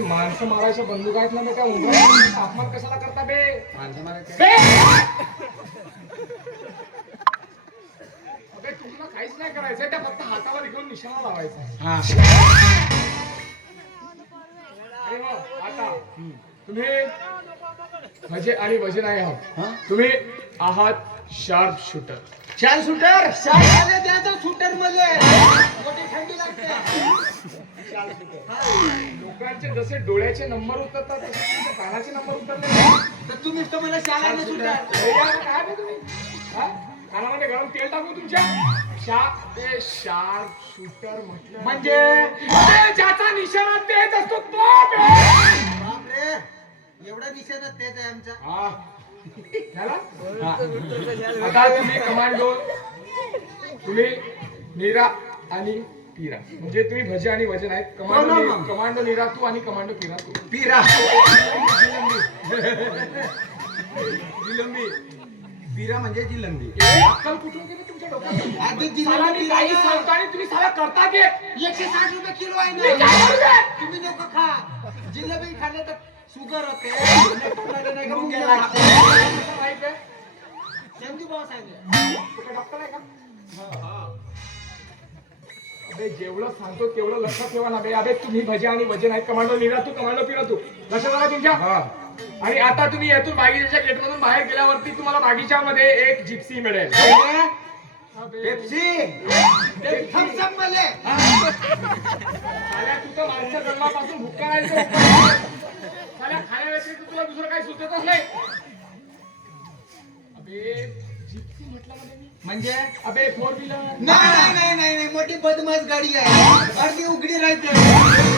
माणसं मारायच्या बंदूक आहेत ना, त्या उंदराचा अपमान कशाला करता बे? माणसं मारायचं बे! अबे तुला काहीच नाही करायचंय, त्या फक्त हातावर घेऊन निशाणा लावायचा आहे. हा आणि मग आता तुम्ही भजे आणि भजे नाही आहात, हा? तुम्ही आहात शार्प शूटर. शाल शूटर शाल आले त्याचं शूटर मध्ये मोठी थंडी लागते. शाल शूटर लोकांचे जसे डोळ्याचे नंबर उतरतात तसे तुमच्या कानाचे नंबर उतरले. तर तुम्हीच तर मला शाल आले शूटर. अरे यार, काय बे तुम्ही? हा? कानामध्ये गरम तेल टाकू तुमच्या? ते शार्प शूटर म्हटलं म्हणजे अरे, ज्याचा निशाणा तेच असतो तो बे. बापरे एवढा निशाणा तेच आहे आमचा. हा. झाला? हा. आता तुम्ही कमांडो, तुम्ही नीरा आणि पिरा, म्हणजे तुम्ही भजे आणि वजन आहेत. कमांडो नीरा तू आणि कमांडो पिरा तू. पिरा जिलंबी पिरा म्हणजे जिलंबी. अक्कल कुठून गेली तुमच्या डोक्यात? आधी साला मी काही सांगतो आणि तुम्ही साला करता की 160 रुपये किलो आहे मी काय करू ना. बे? तुम्ही नको खा. जिलेबी खाल्ले तर शुगर होते. कसं माहित आहे? चंदू भाऊ सांगितलं. तू काय डॉक्टर आहे का? अबे जेवढं सांगतो तेवढं लक्षात ठेवा ना बे. अबे तुम्ही भजे आणि वजन आहेत. कमांडो निरा तू, कमांडो पिरा तू. लक्षात आलं तुमच्या? आणि आता तुम्ही यातून बागीच्या गेट मधून बाहेर गेल्यावरती तुम्हाला बागीच्यामध्ये एक जिप्सी मिळेल. पेप्सी थम्स अप मले. साल्या तू तर मागच्या जन्मापासून भुक्का राहायचं. साल्या खाण्या व्यतिरिक्त तुला दुसरं काही सुचतच नाही. अबे जिप्सी म्हटलं मध्ये मी. म्हणजे अबे फोर व्हीलर. नाही नाही नाही नाही मोठी बदमाश गाडी आहे. अर्धी उघडी राहते.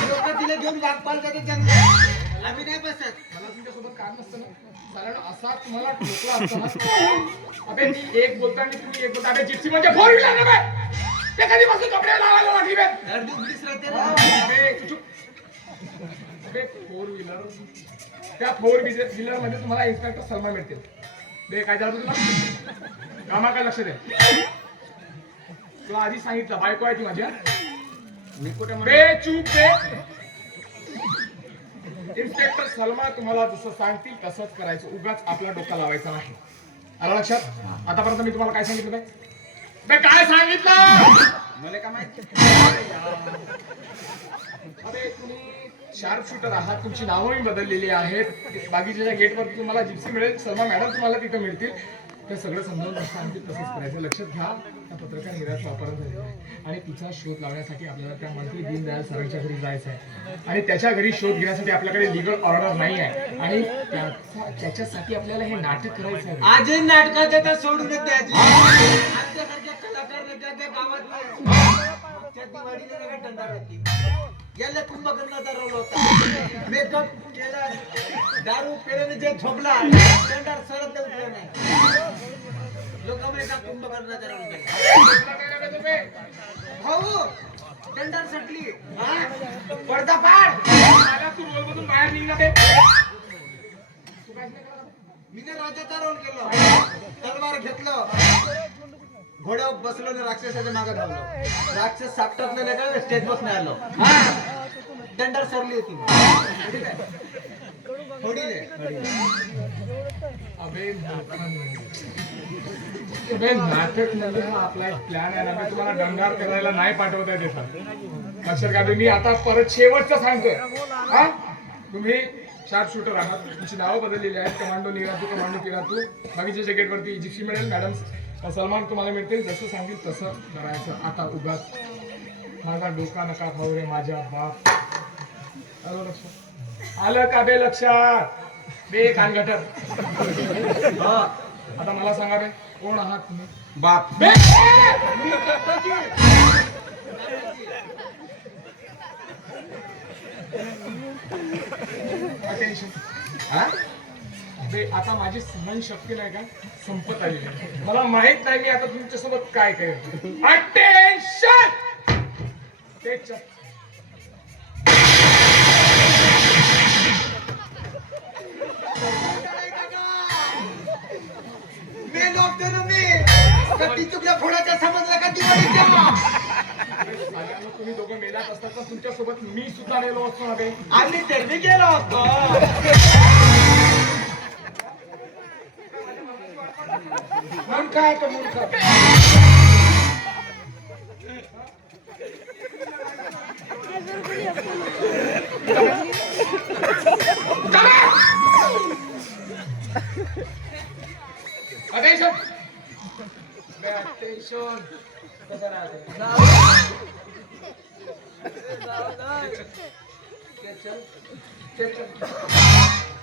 लोक तिला घेऊन वाघपाल जाते त्यांना. आम्ही नाही बसत. मला तुमच्यासोबत काम नसतं ना. कारण असा तुम्हाला ठोकला असता ना. अबे मी एक बोलता आणि तुम्ही एक बोलता. अबे जिप्सी म्हणजे फोर व्हीलर ना बे. ते कधीपासून कपडे लावायला लागली बे. अर्धी उघडीच राहते ना. अबे चुप. अबे फोर व्हीलर, त्या फोर व्हीलर मध्ये तुम्हाला इन्स्पेक्टर सलमान मिळतील. बे काय झालं तुला? कामाकडे लक्ष दे. तुला आधी सांगितलं बायको आहे ती माझ्या. मी कुठे बे चूप बे. इन्स्पेक्टर सलमा तुम्हाला जसं सांगतील तसंच करायचं. उगाच आपला डोका लावायचा नाही. आलं लक्षात? आतापर्यंत मी तुम्हाला काय सांगितलं बे? बे काय सांगितलं? मला काय माहिती. अरे तुम्ही शार्प शूटर आहात. तुमची नावं मी बदललेली आहेत. बागीच्या गेटवर तुम्हाला जिप्सी मिळेल. सलमा मॅडम तुम्हाला तिथं मिळतील. ते सगळं समजावून जसं सांगतील तसंच करायचं. लक्षात घ्या, त्या पत्रकार निराश वापरत झालेला आहे आणि तिचा शोध लावण्यासाठी आपल्याला त्या मंत्री दीनदयाल सरांच्या घरी जायचं आहे. आणि त्याच्या घरी शोध घेण्यासाठी आपल्याकडे लिगल ऑर्डर नाही आहे. आणि त्याच्यासाठी आपल्याला हे नाटक करायचं आहे. आजही नाटकाच्या तर सोडूनच द्यायची. आमच्यासारख्या कलाकार त्या गावात दिवाळीला नाही का टंडा राहते. गेल्या कुंभकर्णाचा ठरवला होता. मेकअप केला, दारू पेल्याने जे झोपला टंडार सरत उठला नाही. लोक मेका कुंभकर्णाचा ठरवला. भाऊ टंडार सटली. पडदा पाड. तू रोल मधून बाहेर निघणार बे. मी राजाचा रोल केलो. तलवार घेतलं, घोड्यावर बसलो ना राक्षसाच्या मागे धावलो. राक्षस सापटत नाही का स्टेज बस नाही आलो. दंडार सरली होती. अबे नाटक म्हणजे हा आपला एक प्लॅन आहे ना. तुम्हाला दंडार करायला नाही पाठवता येते सर. लक्षात घ्या. मी आता परत शेवटचं सांगतोय. हा तुम्ही शार्प शूटर आहात. तुमची नावं बदललेली आहेत. कमांडो निरा तू, कमांडो पिरा तू. बाकीच्या जॅकेटवरती जिप्सी मिळेल. मॅडम सलमान तुम्हाला मिळतील. जसं सांगेल तसं करायचं. आता उगाच माझा डोका नका खाऊ रे माझ्या बाप. आलं लक्षात? आलं का बे लक्षात? बे कानगटर. आता मला सांगा बे, कोण आहात तुम्ही? बाप बे अटेन्शन. बे आता माझी सहन शक्ती नाही का संपत आलेली आहे. मला माहित नाही मी आता तुमच्यासोबत काय करेन. अटेन्शन. मी कटी चुकल्या फोडाच्या समजला का दिवाळीच्या. तुम्ही दोघं मेलात असतात तर तुमच्यासोबत मी सुद्धा मेलो असतो ना बे. आम्ही तर बी गेलो होतो. मूर्ख आहे तो मूर्ख. Attention. Attention. कसं राहते? चल, चल, चल.